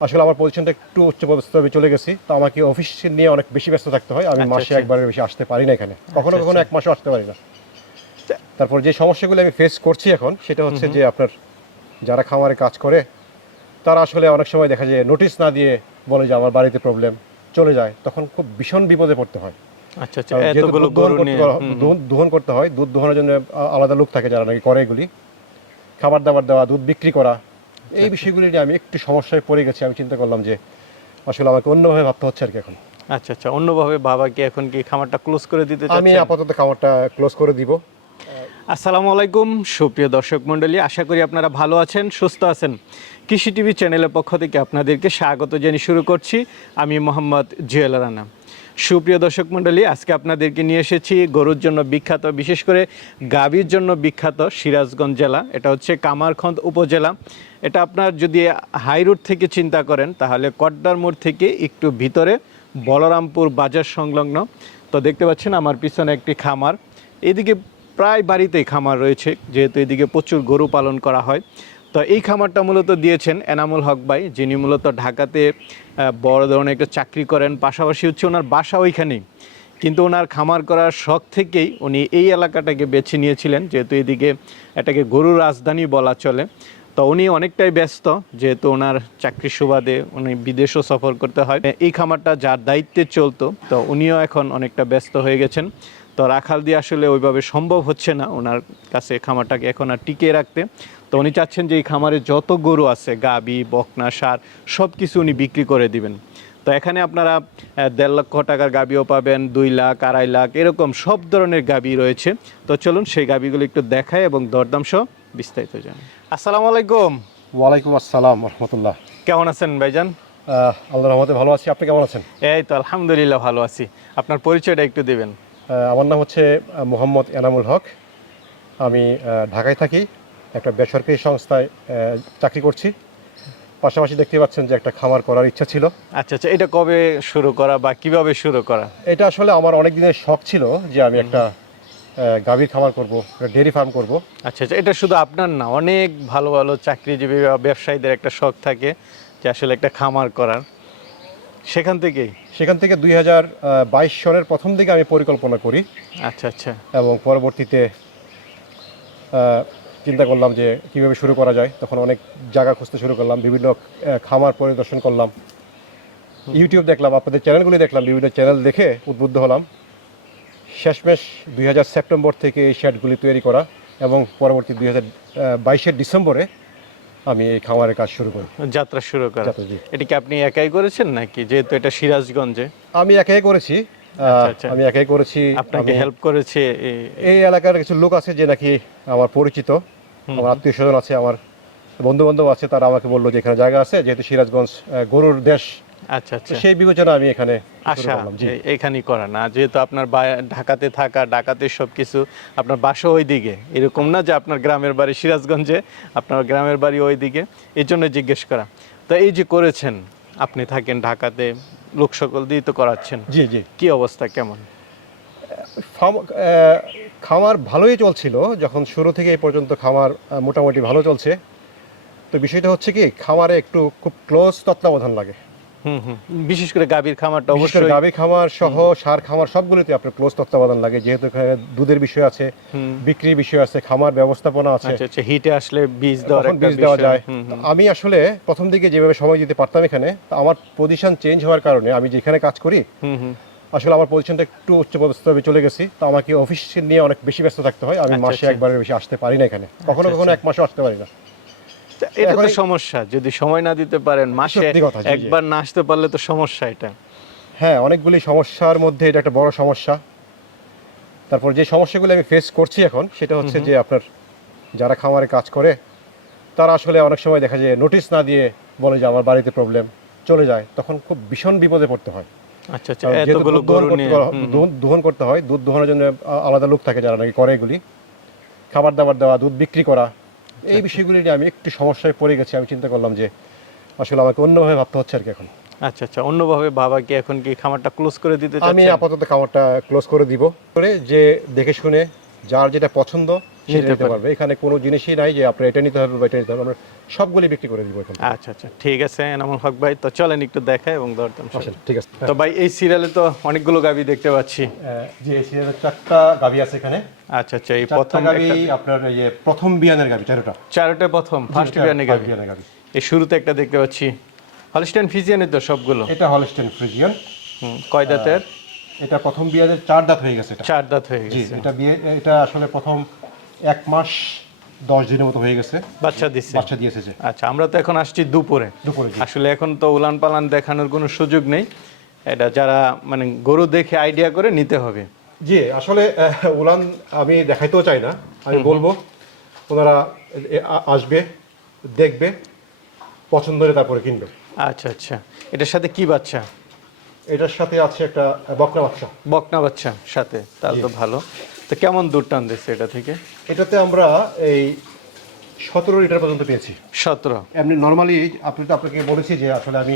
আসলে আমার পজিশনটা একটু উচ্চ পদস্থ চলে গেছি তো আমাকে অফিস নিয়ে অনেক বেশি ব্যস্ত থাকতে হয়। আমি আচ্ছা, মাসে আচ্ছা। একবারের বেশি আসতে পারি না এখানে। কখনো আচ্ছা, কখনো আচ্ছা। এক মাসও আসতে পারি না। তারপর যে সমস্যাগুলো আমি ফেস করছি এখন সেটা হচ্ছে যে আপনার যারা খামারে কাজ করে তারা আসলে অনেক সময় দেখা যায় নোটিশ না দিয়ে বলে যে আমার বাড়িতে প্রবলেম চলে যায়। তখন খুব ভীষণ বিপদে পড়তে হয়। আচ্ছা আচ্ছা। এতগুলো গরু করতে নিয়ে হয়- দুধ করতে হয় দুধ দোহনের জন্য আলাদা লোক থাকে যারা নাকি করে এগুলি। খাবার দাবার দেওয়া দুধ বিক্রি করা এই বিষয়গুলি নিয়ে আমি একটু সমস্যায় পড়ে গেছি আমি চিন্তা করলাম যে আসলে আমাকে অন্যভাবে ভাবতে হচ্ছে আর কি এখন। আচ্ছা আচ্ছা অন্যভাবে বাবাকে এখন কি খামারটা ক্লোজ করে দিতে আমি আপাতত খামারটা ক্লোজ করে দিব। আসসালামু আলাইকুম সুপ্রিয় দর্শক মণ্ডলী আশা করি আপনারা ভালো আছেন সুস্থ আছেন। কৃষি টিভি চ্যানেলের পক্ষ থেকে আপনাদেরকে স্বাগত জানিয়ে শুরু করছি। আমি মোহাম্মদ জুয়েল রানা। সুপ্রিয় দর্শক মণ্ডলী, আজকে আপনাদেরকে নিয়ে এসেছি গরুর জন্য বিখ্যাত, বিশেষ করে গাভীর জন্য বিখ্যাত সিরাজগঞ্জ জেলা। এটা হচ্ছে কামারখন্দ উপজেলা। এটা আপনার যদি হাই রোড থেকে চিন্তা করেন, তাহলে কড্ডার মোড় থেকে একটু ভিতরে বলরামপুর বাজার সংলগ্ন। তো দেখতে পাচ্ছেন আমার পিছনে একটি খামার। এদিকে প্রায় বাড়িতেই খামার রয়েছে, যেহেতু এদিকে প্রচুর গরু পালন করা হয়। তো এই খামারটা মূলত দিয়েছেন এনামুল হক ভাই, যিনি মূলত ঢাকাতে বড় ধরনের একটা চাকরি করেন। পাশাপাশি হচ্ছে ওনার বাসা ওইখানেই। কিন্তু ওনার খামার করার শখ থেকেই উনি এই এলাকাটাকে বেছে নিয়েছিলেন, যেহেতু এদিকে এটাকে গরুর রাজধানী বলা চলে। তো উনি অনেকটাই ব্যস্ত, যেহেতু ওনার চাকরির সুবাদে উনি বিদেশও সফর করতে হয়। এই খামারটা যার দায়িত্বে চলতো, তো উনিও এখন অনেকটা ব্যস্ত হয়ে গেছেন। তো রাখাল দিয়ে আসলে ওইভাবে সম্ভব হচ্ছে না ওনার কাছে খামারটাকে এখন আর টিকিয়ে রাখতে। তো উনি চাচ্ছেন যে এই খামারে যত গরু আছে গাবি বকনা সার সব কিছু উনি বিক্রি করে দিবেন। তো এখানে আপনারা দেড় লক্ষ টাকার গাবিও পাবেন দুই লাখ আড়াই লাখ এরকম সব ধরনের গাবি রয়েছে। তো চলুন সেই গাবিগুলো একটু দেখায় এবং দরদাম সহ বিস্তারিত জানাই আসসালামু আলাইকুম। ওয়ালাইকুম আসসালাম রহমতুল্লাহ। কেমন আছেন ভাইজান? আল্লাহ রহমতে ভালো আছি। আপনি কেমন আছেন? এই তো আলহামদুলিল্লাহ ভালো আছি। আপনার পরিচয়টা একটু দেবেন। আমার নাম হচ্ছে মোহাম্মদ এনামুল হক। আমি ঢাকায় থাকি একটা বেসরকারি সংস্থায় চাকরি করছি। পাশাপাশি দেখতে পাচ্ছেন যে একটা খামার করার ইচ্ছা ছিল। আচ্ছা আচ্ছা এটা কবে শুরু করা বা কীভাবে শুরু করা? এটা আসলে আমার অনেক দিনের শখ ছিল যে আমি একটা গাভীর খামার করব ডেয়ারি ফার্ম করব। আচ্ছা আচ্ছা এটা শুধু আপনার না অনেক ভালো ভালো চাকরিজীবী বা ব্যবসায়ীদের একটা শখ থাকে যে আসলে একটা খামার করার। সেখান থেকেই? সেখান থেকে দুই হাজার বাইশ সনের প্রথম দিকে আমি পরিকল্পনা করি। আচ্ছা আচ্ছা। এবং পরবর্তীতে চিন্তা করলাম যে কীভাবে শুরু করা যায়। তখন অনেক জায়গা খুঁজতে শুরু করলাম বিভিন্ন খামার পরিদর্শন করলাম। ইউটিউব দেখলাম আপনাদের চ্যানেলগুলি দেখলাম বিভিন্ন চ্যানেল দেখে উদ্বুদ্ধ হলাম। শেষমেশ দুই হাজার সেপ্টেম্বর থেকে এই শার্টগুলি তৈরি করা এবং পরবর্তী দুই হাজার বাইশের ডিসেম্বরে আমি এই খামারের কাজ শুরু করি। যাত্রা শুরু করি। এটা কি আপনি একাই করেছেন নাকি? যেহেতু এটা সিরাজগঞ্জে। আমি একাই করেছি। আচ্ছা, আচ্ছা। আমি একাই করেছি। আপনাকে হেল্প করেছে এই এলাকার কিছু লোক আছে যে নাকি আমার পরিচিত। আমার আত্মীয় স্বজন আছে আমার বন্ধু বান্ধব আছে তারা আমাকে বলল যে এখানে জায়গা আছে যেহেতু সিরাজগঞ্জ গরুর দেশ। আচ্ছা আচ্ছা। সেই বিবেচনা আমি এখানে আশা। এখানেই করা না। যেহেতু আপনার ঢাকাতে থাকা ঢাকাতে সব কিছু আপনার বাসা ওই দিকে এরকম না যে আপনার গ্রামের বাড়ি সিরাজগঞ্জে আপনার গ্রামের বাড়ি ওই দিকে এই জন্য জিজ্ঞেস করা। তো এই যে করেছেন আপনি থাকেন ঢাকাতে লোক সকল দিয়ে তো করাচ্ছেন। জি জি। কি অবস্থা কেমন? খামার ভালোই চলছিল। যখন শুরু থেকে এই পর্যন্ত খামার মোটামুটি ভালো চলছে। তো বিষয়টা হচ্ছে কি খামারে একটু খুব ক্লোজ তত্ত্বাবধান লাগে। বিশেষ করে গাভীর খামারটা অবশ্যই গাভী খামার সহ সার খামার সবগুলোতে আপনার ক্লোজ তত্ত্বাবধান লাগে। যেহেতু এখানে দুধের বিষয় আছে বিক্রির বিষয় আছে খামার ব্যবস্থাপনা আছে। আচ্ছা আচ্ছা হিটে আসলে বীজ দেওয়ার একটা বীজ দেওয়া যায়। আমি আসলে প্রথম দিকে যেভাবে সময় দিতে পারতাম এখানে তো আমার পজিশন চেঞ্জ হওয়ার কারণে আমি যেখানে কাজ করি আসলে আমার পজিশনটা একটু উচ্চ পদস্থ চলে গেছি। তো আমাকে অফিস নিয়ে অনেক বেশি ব্যস্ত থাকতে হয়। আমি আচ্ছা, মাসে আচ্ছা। একবারের বেশি আসতে পারি না এখানে। কখনো আচ্ছা, কখনো আচ্ছা। এক মাসও আসতে পারি না। এটা তো সমস্যা যদি সময় না দিতে পারেন মাসে। একবার না আসতে পারলে তো সমস্যা এটা। হ্যাঁ অনেকগুলি সমস্যার মধ্যে এটা একটা বড় সমস্যা। তারপর যে সমস্যাগুলো আমি ফেস করছি এখন সেটা হচ্ছে যে আপনার যারা খামারে কাজ করে তারা আসলে অনেক সময় দেখা যায় নোটিশ না দিয়ে বলে যে আমার বাড়িতে প্রবলেম চলে যায় তখন খুব ভীষণ বিপদে পড়তে হয়। আচ্ছা আচ্ছা এতগুলো দোহন করতে হয় দুধ দোহনের জন্য আলাদা লোক থাকে যারা নাকি করে এগুলি। খাবার দাবার দেওয়া দুধ বিক্রি করা এই বিষয়গুলি নিয়ে আমি একটু সমস্যায় পড়ে গেছি। আমি চিন্তা করলাম যে আসলে আমাকে অন্যভাবে ভাবতে হচ্ছে আর কি এখন। আচ্ছা আচ্ছা। অন্যভাবে বাবা কি এখন কি খামারটা ক্লোজ করে দিতে আমি আপাতত খামারটা ক্লোজ করে দিব। করে যে দেখে শুনে যার যেটা পছন্দ নিতে পারবে। এখানে কোনো জিনিসই নাই যে আপনার এটা নিতে হবে বা এটা নিতে হবে। আমরা সবগুলি বিক্রি করে দিব এখানে আচ্ছা আচ্ছা। ঠিক আছে এনামুল হক ভাই। তো চলেন একটু এবং দরদাম ঠিক আছে। তো ভাই এই সিরিয়ালে তো অনেকগুলো গাবি দেখতে পাচ্ছি। আহ, জি সিরিয়ালের চারটা গাবি আছে এখানে। আচ্ছা আচ্ছা এই প্রথম গাবি আপনার এই প্রথম বিয়ানের গাবি চারোটা। চারটে প্রথম ফার্স্ট বিয়ানের গাবি। এই শুরুতে একটা দেখতে পাচ্ছি। হলস্টাইন ফিজিয়ানের তো সবগুলো। এটা হলস্টেন ফ্রিজিয়ান হুম, কয় দাঁতের? এটা প্রথম বিয়ানের চার দাঁত হয়ে গেছে এটা। চার দাঁত হয়ে গেছে। এটা বিয়ে এটা আসলে প্রথম এক মাস দশ দিনের মতো হয়ে গেছে। বাচ্চা দিচ্ছে বাচ্চা দিয়েছে যে। আচ্ছা আমরা তো এখন আসছি দুপুরে। দুপুরে আসলে এখন তো উলান পালান দেখানোর কোনো সুযোগ নেই। এটা যারা মানে গরু দেখে আইডিয়া করে নিতে হবে। জি আসলে উলান আমি দেখাইতেও চাই না। আমি বলব ওনারা আসবে দেখবে পছন্দ হলে তারপরে কিনবে। আচ্ছা আচ্ছা। এটার সাথে কি বাচ্চা? এটার সাথে আছে একটা বকনা বাচ্চা। বকনা বাচ্চা সাথে তাহলে তো ভালো। তো কেমন দূর টান দিচ্ছে এটা থেকে? এটাতে আমরা এই সতেরো লিটার পর্যন্ত পেয়েছি। সতেরো। এমনি নর্মালি আপনি তো আপনাকে বলেছি যে আসলে আমি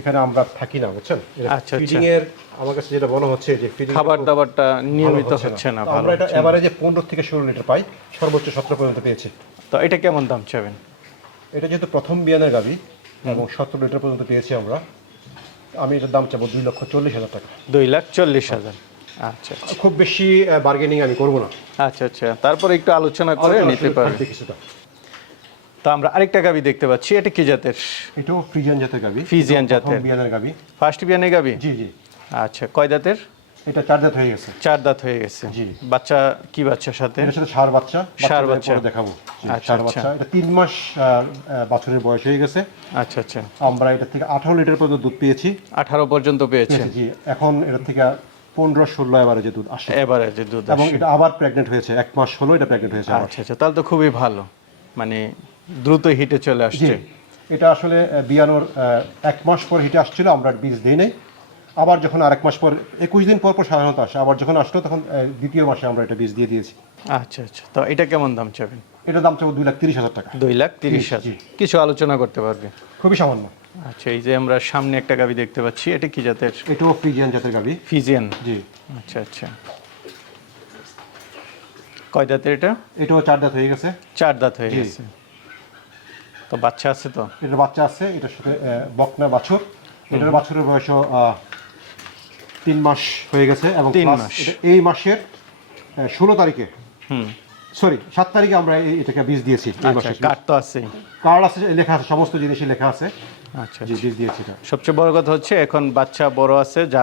এখানে আমরা থাকি না বুঝছেন? আচ্ছা, ফিডিং এর আমার কাছে যেটা মনে হচ্ছে যে ফিডিং খাবার দাবারটা নিয়মিত হচ্ছে না ভালো আমরা এটা যে পনেরো থেকে ষোলো লিটার পাই সর্বোচ্চ সতেরো পর্যন্ত পেয়েছি। তো এটা কেমন দাম চাবেন? এটা যেহেতু প্রথম বিয়ানের গাবি এবং সতেরো লিটার পর্যন্ত পেয়েছি আমরা আমি এটার দাম চাবো দুই লক্ষ চল্লিশ হাজার টাকা। দুই লাখ চল্লিশ হাজার। আচ্ছা আচ্ছা। খুব বেশি বার্গেনিং আমি করব না। আচ্ছা আচ্ছা। তারপরে একটু আলোচনা করে নিতে পারবে। কিছুটা তো আমরা আরেকটা গাবি দেখতে পাচ্ছি। এটা কি জাতের? এটাও ফ্রিজিয়ান জাতের গাবি। ফ্রিজিয়ান জাতের। বিয়ানের গাবি। ফার্স্ট বিয়ানে গাবি? জি জি। আচ্ছা কয় দাঁতের? এটা চার দাঁত হয়ে গেছে। চার দাঁত হয়ে গেছে। জি। বাচ্চা কি বাচ্চার সাথে? এটার সাথে সার বাচ্চা। ষাঁড় বাচ্চা। দেখাবো। আচ্ছা, আচ্ছা। বাচ্চা। এটা তিন মাস আহ, বয়স হয়ে গেছে। আচ্ছা আচ্ছা। আমরা এটা থেকে আঠারো লিটার পর্যন্ত দুধ পেয়েছি। আঠারো পর্যন্ত পেয়েছেন। জি। এখন এটা থেকে পনেরো ষোলো এবারে যে দুধ আসে। এবারে যে দুধ এবং এটা আবার প্রেগনেন্ট হয়েছে এক মাস হলো এটা প্রেগনেন্ট হয়েছে আচ্ছা আচ্ছা তাহলে তো খুবই ভালো। মানে দ্রুত হিটে চলে আসছে। এটা আসলে বিয়ানোর এক মাস পর হিটে আসছিল আমরা বীজ দিই নাই। আবার যখন আরেক মাস পর একুশ দিন পর পর সাধারণত আসে আবার যখন আসলো তখন দ্বিতীয় মাসে আমরা এটা বীজ দিয়ে দিয়েছি। আচ্ছা আচ্ছা তো এটা কেমন দাম চাবেন এটার দাম চাবো দুই লাখ তিরিশ হাজার টাকা। দুই লাখ তিরিশ হাজার। কিছু আলোচনা করতে পারবে। খুবই সামান্য। আচ্ছা এই যে আমরা সামনে একটা গাবি দেখতে পাচ্ছি এটা কি জাতের? এটাও ফ্রিজিয়ান জাতের গাবি। ফিজিয়ান? জি। আচ্ছা আচ্ছা। কয় দাঁতের এটা? এটাও চার দাঁত হয়ে গেছে। চার দাঁত হয়ে গেছে। তো বাচ্চা আছে তো? এটার বাচ্চা আছে এটার সাথে বকনা বাছুর। এটার বাছুরের বয়সও আহ, তিন মাস হয়ে গেছে এবং তিন মাস। এই মাসের ষোলো তারিখে। হুম। সরি সাত তারিখে আমরা এটাকে বীজ দিয়েছি আচ্ছা কাঠ তো আছে কার্ড আছে লেখা আছে সমস্ত জিনিসই লেখা আছে। আচ্ছা জি বীজ দিয়েছি এটা সবচেয়ে বড় কথা হচ্ছে এখন বাচ্চা বড় আছে যা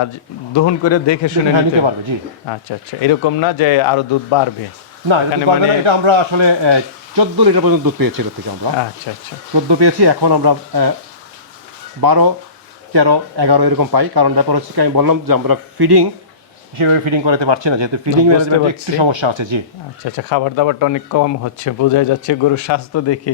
দহন করে দেখে শুনে হ্যাঁ, নিতে পারবে জি। আচ্ছা আচ্ছা। এরকম না যে আরও দুধ বাড়বে। না এটা মানে- এটা আমরা আসলে চোদ্দ লিটার পর্যন্ত দুধ পেয়েছি এর থেকে আমরা। আচ্ছা আচ্ছা। চোদ্দ পেয়েছি এখন আমরা বারো তেরো এগারো এরকম পাই। কারণ ব্যাপার হচ্ছে আমি বললাম যে আমরা ফিডিং সেভাবে ফিডিং করাতে পারছি না যেহেতু ফিডিং ম্যানেজমেন্টে একটু সমস্যা আছে জি। আচ্ছা আচ্ছা খাবার দাবারটা অনেক কম হচ্ছে বোঝাই যাচ্ছে গরুর স্বাস্থ্য দেখে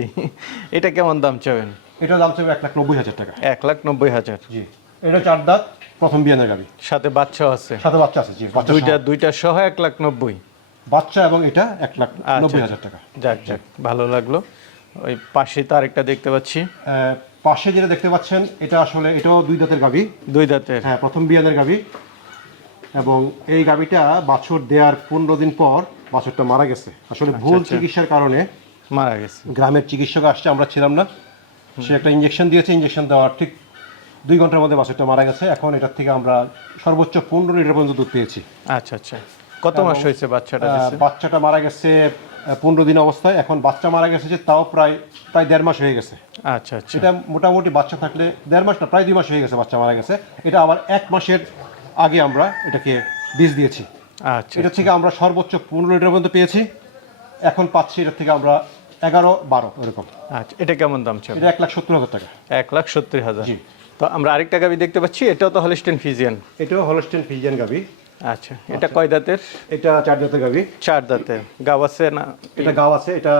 এটা কেমন দাম চাবেন? এটার দাম চাবে এক লাখ নব্বই হাজার টাকা। এক লাখ নব্বই হাজার। জি। এটা চার দাঁত প্রথম বিয়ানের গাবি। সাথে বাচ্চা আছে। সাথে বাচ্চা আছে জি বাচ্চা দুইটা দুইটা সহ এক লাখ নব্বই। বাচ্চা এবং এটা এক লাখ আচ্ছা, নব্বই আচ্ছা। হাজার টাকা। যাক যাক ভালো লাগল। ওই পাশে তার একটা দেখতে পাচ্ছি। পাশে যেটা দেখতে পাচ্ছেন এটা আসলে এটাও দুই দাঁতের গাবি। দুই দাঁতের। হ্যাঁ প্রথম বিয়ানের গাবি। এবং এই গাবিটা বাছুর দেওয়ার পনেরো দিন পর বাছুরটা মারা গেছে। আসলে ভুল আচ্ছা। চিকিৎসার কারণে মারা গেছে। গ্রামের চিকিৎসক আসছে আমরা ছিলাম না। সে একটা ইঞ্জেকশন দিয়েছে ইঞ্জেকশন দেওয়ার ঠিক দুই ঘণ্টার মধ্যে বাছুরটা মারা গেছে। এখন এটার থেকে আমরা সর্বোচ্চ পনেরো লিটার পর্যন্ত দুধ পেয়েছি। আচ্ছা আচ্ছা। কত মাস হয়েছে বাচ্চাটা বাচ্চাটা মারা গেছে পনেরো দিন অবস্থায়। এখন বাচ্চা মারা গেছে যে তাও প্রায় প্রায় দেড় মাস হয়ে গেছে। আচ্ছা আচ্ছা। এটা মোটামুটি বাচ্চা থাকলে দেড় মাস না প্রায় দুই মাস হয়ে গেছে বাচ্চা মারা গেছে। এটা আবার এক মাসের আগে আমরা এটাকে বীজ দিয়েছি। আচ্ছা এটা থেকে আমরা সর্বোচ্চ পনেরো লিটার পর্যন্ত পেয়েছি। এখন পাচ্ছি এটা থেকে আমরা এগারো বারো এরকম। আচ্ছা এটা কেমন দাম ছিল এটা এক লাখ সত্তর হাজার টাকা। এক লাখ সত্তর হাজার। জি। তো আমরা আরেকটা গাবি দেখতে পাচ্ছি এটাও তো হলস্টেন ফিজিয়ান এটাও হলস্টেন ফিজিয়ান গাবি। আচ্ছা এটা কয় দাঁতের? এটা চার দাঁতের গাবি। চার দাঁতের। গাব আছে না? এটা গাও আছে এটা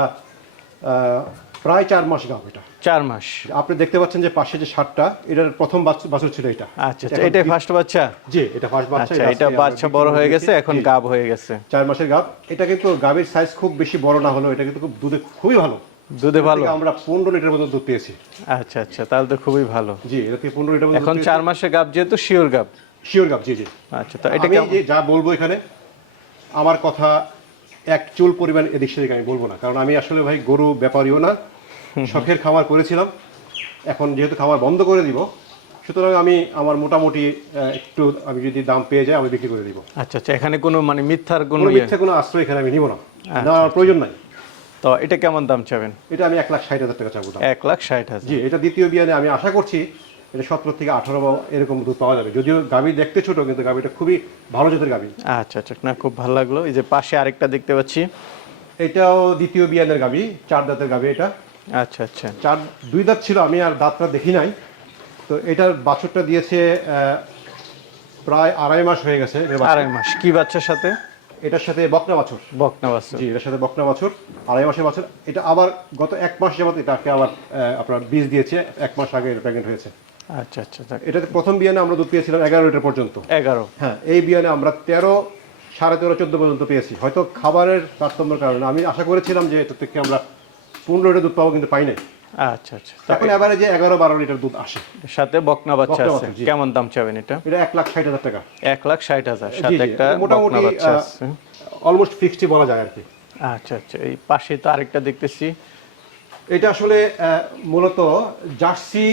প্রায় চার মাস গাও এটা। চার মাস। আপনি দেখতে পাচ্ছেন যে পাশে যে সারটা এটার প্রথম বাছ- বাছুর ছিল এটা। আচ্ছা আচ্ছা এটাই ফার্স্ট বাচ্চা? জি এটা ফার্স্ট বাচ্চা আচ্ছা এটা বাচ্চা বড় হয়ে গেছে এখন গাব হয়ে গেছে। চার মাসের গাব এটা কিন্তু গাবের সাইজ খুব বেশি বড় না হলেও এটা কিন্তু খুব দুধে খুবই ভালো। দুধে ভালো? আমরা পনেরো লিটার মতো দুধ পেয়েছি। আচ্ছা আচ্ছা তাহলে তো খুবই ভালো। জি এটা থেকে পনেরো লিটার এখন চার মাসে গাব যেহেতু শিওর গাব। শিওর গাব জি জি। আচ্ছা তো এটা আমি যা বলব এখানে আমার কথা এক চুল পরিমাণ এদিক সেদিক আমি বলব না। কারণ আমি আসলে ভাই গরু ব্যাপারীও না। শখের খামার করেছিলাম। এখন যেহেতু খামার বন্ধ করে দিব সুতরাং আমি আমার মোটামুটি একটু আমি যদি দাম পেয়ে যাই আমি বিক্রি করে দিব। আচ্ছা আচ্ছা এখানে কোনো মানে মিথ্যার কোনো ইয়ে? মিথ্যা কোনো আশ্রয় এখানে আমি নিব না। নেওয়ার প্রয়োজন নাই। তো এটা কেমন দাম চাবেন? এটা আমি এক লাখ ষাট হাজার টাকা চাবো এক লাখ ষাট হাজার। জি এটা দ্বিতীয় বিয়ানে আমি আশা করছি এটা সতেরো থেকে আঠারো বা এরকম দুধ পাওয়া যাবে। যদিও গাভী দেখতে ছোট কিন্তু গাভীটা খুবই ভালো জাতের গাভী। আচ্ছা আচ্ছা না খুব ভালো লাগল। এই যে পাশে আরেকটা দেখতে পাচ্ছি। এটাও দ্বিতীয় বিয়ানের গাভী চার দাঁতের গাভী এটা। আচ্ছা আচ্ছা। চার দুই দাঁত ছিল আমি আর দাঁতটা দেখি নাই। তো এটার বাছুরটা দিয়েছে প্রায় আড়াই মাস হয়ে গেছে আড়াই মাস। কি বাচ্চার সাথে? এটার সাথে বকনা বাছুর। বকনা বাচ্চা জি এটার সাথে বকনা বাছুর আড়াই মাসের বাছুর। এটা আবার গত এক মাস যাবত এটাকে আবার আপনার বীজ দিয়েছে এক মাস আগে প্রেগনেন্ট হয়েছে। আচ্ছা আচ্ছা যাক। এটাতে প্রথম বিয়ানে আমরা দুধ পেয়েছিলাম এগারো লিটার পর্যন্ত। এগারো। হ্যাঁ এই বিয়ানে আমরা তেরো সাড়ে তেরো চোদ্দ পর্যন্ত পেয়েছি। হয়তো খাবারের তারতম্যের কারণে। আমি আশা করেছিলাম যে এটা থেকে আমরা পনেরো লিটার দুধ পাবো কিন্তু পাই নাই। আচ্ছা আচ্ছা। এখন এবারে এগারো বারো লিটার দুধ আসে। এর সাথে বকনা বাচ্চা আছে। কেমন দাম চাবেন এটা? এটা এক লাখ ষাট হাজার টাকা। এক লাখ ষাট হাজার। সাথে একটা মোটামুটি বকনা বাচ্চা আছে। অলমোস্ট ফিক্সডই বলা যায় আর কি। আচ্ছা আচ্ছা। এই পাশে তো আরেকটা দেখতেছি। এটা আসলে মূলত জার্সি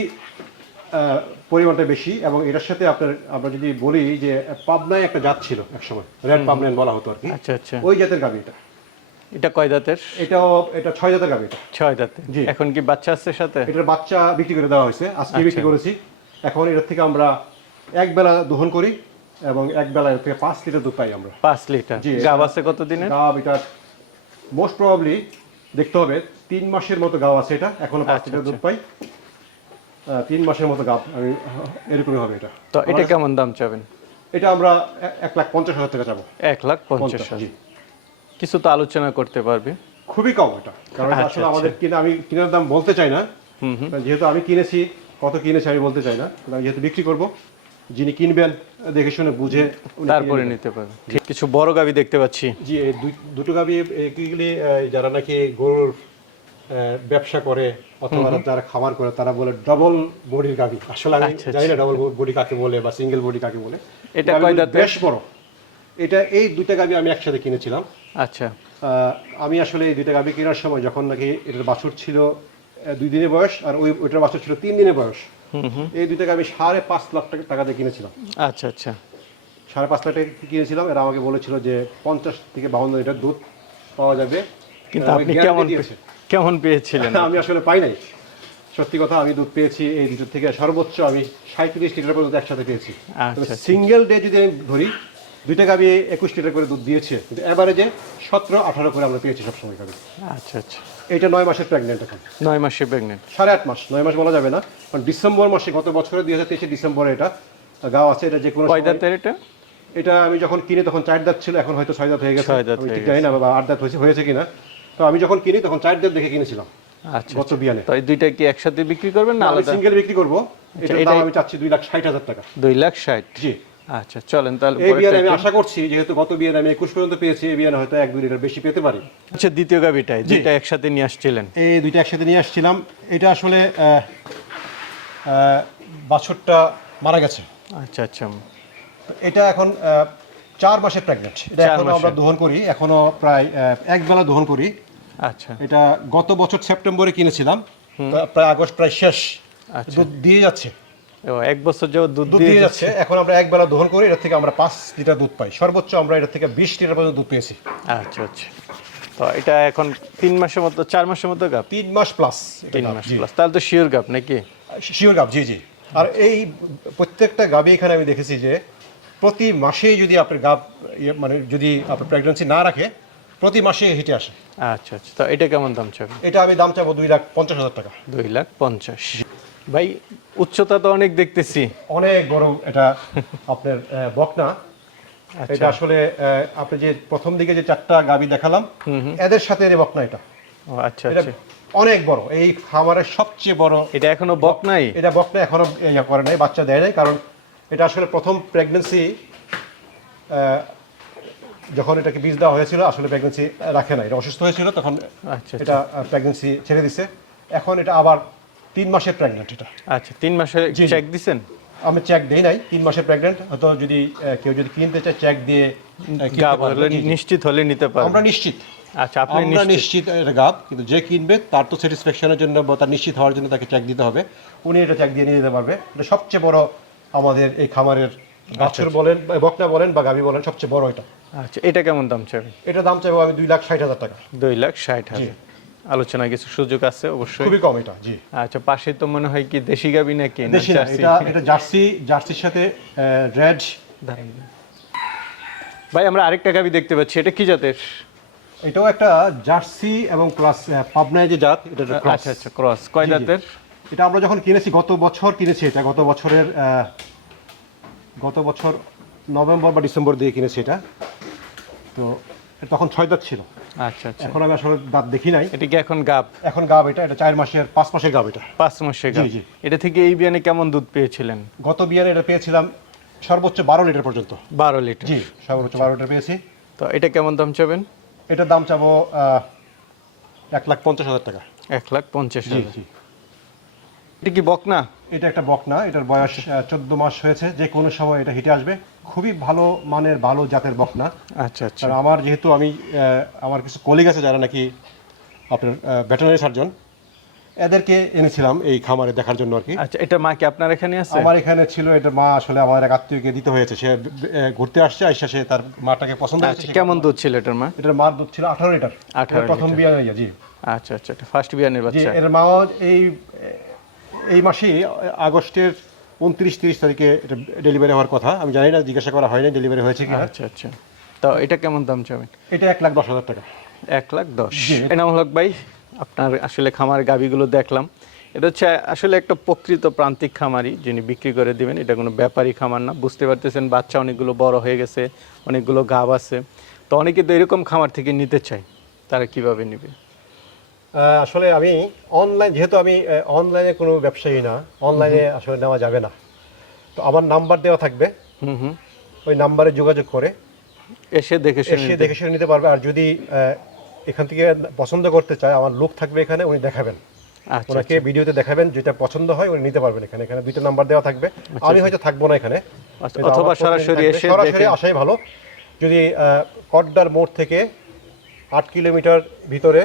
পরিমাণটা বেশি এবং এটার সাথে আপনার আমরা যদি বলি যে পাবনায় একটা জাত ছিল একসময় রেড পাবনান বলা হতো আর কি। আচ্ছা আচ্ছা। ওই জাতের গাভি এটা। এটা কয় দাঁতের? এটাও এটা ছয় জাতের গাভি এটা। ছয় দাঁতের জি। এখন কি বাচ্চা আছে সাথে? এটার বাচ্চা বিক্রি করে দেওয়া হয়েছে। আজকে আচ্ছা। বিক্রি করেছি। এখন এটার থেকে আমরা এক বেলা দহন করি এবং এক বেলা থেকে পাঁচ লিটার দুধ পাই আমরা। পাঁচ লিটার? জি, গাব আছে কত দিনের গাব এটা মোস্ট প্রবাবলি দেখতে হবে তিন মাসের মতো গাব আছে এটা। এখনও পাঁচ আচ্ছা, লিটার দুধ পাই। আহ, তিন মাসের মতো গাব আমি এরকমই হবে এটা। তো এটা কেমন দাম চাবেন? এটা আমরা এক লাখ পঞ্চাশ হাজার টাকা যাব এক লাখ পঞ্চাশ হাজার। কিছু তো আলোচনা করতে পারবে। খুবই কম এটা। কারণ আচ্ছা, আসলে আমাদের কিনে আমি কিনার দাম বলতে চাই না। যেহেতু আমি কিনেছি কত কিনেছি আমি বলতে চাই না। আমি যেহেতু বিক্রি করব যিনি কিনবেন দেখে শুনে বুঝে তারপরে নিতে পারবে। ঠিক কিছু বড় গাবি দেখতে পাচ্ছি। জি দুটো গাবি এগুলি যারা নাকি গরুর ব্যবসা করে অথবা যারা খামার করে তারা বলে ডবল বডির গাবি। আসলে আমি আচ্ছা, জানি না ডবল বডি কাকে বলে বা সিঙ্গেল বডি কাকে বলে। এটা বেশ বড়। এটা এই দুইটা গাবি আমি একসাথে কিনেছিলাম। আচ্ছা। আমি আসলে এই দুইটা গাবি কেনার সময় যখন নাকি এটার বাছুর ছিল দুই দিনের বয়স আর ওই ওইটার বাছুর ছিল তিন দিনের বয়স এই দুইটা গাবি সাড়ে পাঁচ লাখ টাকা টাকা দিয়ে কিনেছিলাম। আচ্ছা আচ্ছা। সাড়ে পাঁচ লাখ টাকা কিনেছিলাম। এরা আমাকে বলেছিল যে পঞ্চাশ থেকে বাউন্ন লিটার দুধ পাওয়া যাবে। কিন্তু আপনি কেমন কেমন পেয়েছিলেন? আমি আসলে পাই নাই। সত্যি কথা আমি দুধ পেয়েছি এই দুধ থেকে সর্বোচ্চ আমি সাঁত্রিশ লিটার পর্যন্ত একসাথে পেয়েছি। আচ্ছা, সিঙ্গেল ডে যদি আমি ধরি দুইটা গাবি একুশ লিটার করে দুধ দিয়েছে। এভারেজে সতেরো আঠারো করে আমরা পেয়েছি সবসময় গাবি আচ্ছা আচ্ছা। এটা নয় মাসের প্রেগনেন্ট এখন। নয় মাসে প্রেগনেন্ট সাড়ে আট মাস নয় মাস বলা যাবে না। কারণ ডিসেম্বর মাসে গত বছরের দুই হাজার তেইশে ডিসেম্বরে এটা গাও আছে এটা যে কোনো এটা? এটা আমি যখন কিনি তখন চার দাঁত ছিল এখন হয়তো ছয় দাঁত হয়ে গেছে। আমি ঠিক জানি না বা আট দাঁত হয়েছে হয়েছে কিনা। তো আমি যখন কিনি তখন চার দাঁত দেখে কিনেছিলাম আচ্ছা গত বিয়ানে। তো দুইটা কি একসাথে বিক্রি করবেন না আলাদা? সিঙ্গেল বিক্রি করব। দাম এটাই- আমি চাচ্ছি দুই লাখ ষাট হাজার টাকা। দুই লাখ ষাট। জি। আচ্ছা চলেন তাহলে এই বিয়ানে আমি আশা করছি যেহেতু গত বিয়ানে আমি একুশ পর্যন্ত পেয়েছি এই বিয়ানে হয়তো এক দুই লিটার বেশি পেতে পারি। আচ্ছা দ্বিতীয় গাবিটাই দুইটা একসাথে নিয়ে আসছিলেন। এই দুইটা একসাথে নিয়ে আসছিলাম। এটা আসলে আহ, আহ, বাছুরটা মারা গেছে। আচ্ছা আচ্ছা। এটা এখন আহ, চার মাসের প্রেগনেন্ট এটা এখনও আমরা। দহন করি এখনও প্রায় আহ, এক বেলা দহন করি। আচ্ছা। এটা গত বছর সেপ্টেম্বরে কিনেছিলাম প্রায় আগস্ট প্রায় শেষ। আচ্ছা। দুধ দিয়ে যাচ্ছে। এক বছর যাবত দুধ দিয়ে যাচ্ছে। এখন আমরা এক বেলা দহন করি এর থেকে আমরা পাঁচ লিটার দুধ পাই। সর্বোচ্চ আমরা এর থেকে বিশ লিটার পর্যন্ত দুধ পেয়েছি। আচ্ছা আচ্ছা। তো এটা এখন তিন মাসের মতো চার মাসের মতো গাপ তিন মাস প্লাস তিন মাস প্লাস তাহলে তো শিওর গাপ নাকি? শিওর গাব জি জি। আর এই প্রত্যেকটা গাবি এখানে আমি দেখেছি যে প্রতি মাসেই যদি আপনার গাব ইয়ে মানে যদি আপনার প্রেগনেন্সি না রাখে প্রতি মাসে হিটে আসে। আচ্ছা আচ্ছা। তো এটা কেমন দাম চাবেন এটা আমি দাম চাবো দুই লাখ পঞ্চাশ হাজার টাকা। দুই লাখ পঞ্চাশ। ভাই উচ্চতা তো অনেক দেখতেছি। অনেক বড় এটা আপনার বকনা। আচ্ছা। এটা আসলে আপনি যে প্রথম দিকে যে চারটা গাবি দেখালাম এদের সাথে এর বকনা এটা। আচ্ছা আচ্ছা। অনেক বড়। এই খামারের সবচেয়ে বড় এটা এখনও বক নাই? এটা বকনা এখনও ইয়ে করে নাই বাচ্চা দেয় নাই কারণ এটা আসলে প্রথম প্রেগনেন্সি যখন এটাকে বীজ দেওয়া হয়েছিল আসলে প্রেগনেন্সি রাখে নাই। এটা অসুস্থ হয়েছিল তখন আচ্ছা এটা প্রেগনেন্সি ছেড়ে দিছে। এখন এটা আবার তিন মাসের প্রেগনেন্ট এটা। আচ্ছা তিন মাসে জি, জি। চেক দিছেন? আমি চেক দেই নাই তিন মাসের প্রেগনেন্ট হয়তো যদি কেউ যদি কিনতে চায় চেক দিয়ে গাব। নিশ্চিত হলে নিতে পারবেন আমরা নিশ্চিত। আচ্ছা আপনি আমরা নিশ্চিত? এটা গাব কিন্তু যে কিনবে তার তো স্যাটিসফ্যাকশনের জন্য বা তার নিশ্চিত হওয়ার জন্য তাকে চেক দিতে হবে। উনি এটা চেক দিয়ে নিয়ে যেতে পারবে। এটা সবচেয়ে বড় আমাদের এই খামারের বাছুর বলেন বা বকনা বলেন বা গাভী বলেন সবচেয়ে বড় এটা। আচ্ছা এটা কেমন দাম চাবেন এটা দাম চাইব আমি দুই লাখ ষাট হাজার টাকা। দুই লাখ ষাট হাজার। আলোচনায় কিছু সুযোগ আছে অবশ্যই। খুবই কম এটা জি। আচ্ছা পাশে তো মনে হয় কি দেশি গাবি নাকি দেশি এটা এটা জার্সি জার্সির সাথে রেড। ভাই আমরা আরেকটা গাবি দেখতে পাচ্ছি এটা কি জাতের? এটাও একটা জার্সি এবং প্লাস পাবনায় যে জাত এটা আচ্ছা আচ্ছা ক্রস। কয় জি, জি। এটা আমরা যখন কিনেছি গত বছর কিনেছি এটা গত বছরের গত বছর নভেম্বর বা ডিসেম্বর দিয়ে কিনেছি এটা। তো তখন ছয় দাঁত ছিল। আচ্ছা আচ্ছা। এখন আমি আসলে দাঁত দেখি নাই। এটা কি এখন গাব? এখন গাব এটা এটা চার মাসের পাঁচ মাসের গাব এটা। পাঁচ মাসে গাব। এটা থেকে এই বিয়ানে কেমন দুধ পেয়েছিলেন? গত বিয়ানে এটা পেয়েছিলাম সর্বোচ্চ বারো লিটার পর্যন্ত। বারো লিটার। জি সর্বোচ্চ বারো লিটার পেয়েছি। তো এটা কেমন দাম চাবেন? এটার দাম চাবো এক লাখ পঞ্চাশ হাজার টাকা। এক লাখ পঞ্চাশ হাজার। এটা কি বকনা? এটা একটা বকনা এটার বয়স চোদ্দ মাস হয়েছে। যে কোনো সময় এটা হিটে আসবে। খুবই ভালো মানের ভালো জাতের বকনা। আচ্ছা আচ্ছা। আমার যেহেতু আমি আমার কিছু কলিগ আছে যারা নাকি আপনার ভেটেনারি সার্জন এদেরকে এনেছিলাম এই খামারে দেখার জন্য আর কি। আচ্ছা এটা মা কি আপনার এখানে আছে? আমার এখানে ছিল এটা মা আসলে আমার এক আত্মীয়কে দিতে হয়েছে। সে ঘুরতে আসছে আইসা সে তার মাটাকে পছন্দ আচ্ছা হয়েছে কেমন দুধ ছিল এটার মা? এটার মার দুধ ছিল আঠারো লিটার। 18 প্রথম বিয়ে ইয়া, জি। আচ্ছা আচ্ছা এটা ফার্স্ট বিয়ানের জি বাচ্চা এর মা এই এই মাসেই আগস্টের উনত্রিশ তিরিশ তারিখে এটা ডেলিভারি হওয়ার কথা। আমি জানি না জিজ্ঞাসা করা হয়নি ডেলিভারি হয়েছে কি আচ্ছা আচ্ছা। তো এটা কেমন দাম চাবেন? এটা এক লাখ দশ হাজার টাকা। এক লাখ দশ। এনামুল হক ভাই আপনার আসলে খামার গাবিগুলো দেখলাম। এটা হচ্ছে আসলে একটা প্রকৃত প্রান্তিক খামারি যিনি বিক্রি করে দিবেন। এটা কোনো ব্যাপারী খামার না। বুঝতে পারতেছেন বাচ্চা অনেকগুলো বড় হয়ে গেছে অনেকগুলো গাব আছে। তো অনেকে তো এরকম খামার থেকে নিতে চায়। তারা কীভাবে নেবে? আসলে আমি অনলাইন যেহেতু আমি অনলাইনে কোনো ব্যবসায়ী না অনলাইনে আসলে নেওয়া যাবে না। তো আমার নাম্বার দেওয়া থাকবে। ওই নাম্বারে যোগাযোগ করে। এসে দেখে এসে দেখে শুনে নিতে পারবে। আর যদি এখান থেকে পছন্দ করতে চায় আমার লোক থাকবে এখানে উনি দেখাবেন। আচ্ছা ওনাকে ভিডিওতে দেখাবেন যেটা পছন্দ হয় উনি নিতে পারবেন এখানে। এখানে দুইটা নাম্বার দেওয়া থাকবে। আমি হয়তো থাকব না এখানে। আচ্ছা, অথবা সরাসরি এসে সরাসরি আসাই ভালো। যদি কড্ডার মোড় থেকে আট কিলোমিটার ভিতরে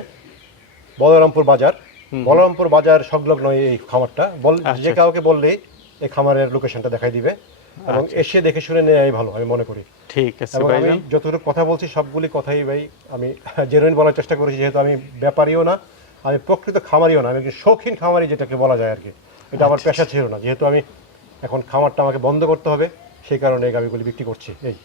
বলরামপুর বাজার। বলরামপুর বাজার সংলগ্ন এই খামারটা। বল আচ্ছা, যে কাউকে বললেই এই খামারের লোকেশনটা দেখাই দিবে এবং আচ্ছা। এসে দেখে শুনে নেওয়াই ভালো আমি মনে করি। ঠিক আছে এবং আমি যতটুকু কথা বলছি সবগুলি কথাই ভাই আমি জেনুইন বলার চেষ্টা করেছি যেহেতু আমি ব্যাপারীও না আমি প্রকৃত খামারিও না আমি একজন শৌখিন খামারি যেটাকে বলা যায় আর কি। এটা আমার আচ্ছা, পেশা ছিল না যেহেতু আমি এখন খামারটা আমাকে বন্ধ করতে হবে সেই কারণে এই গাভিগুলি বিক্রি করছি এই।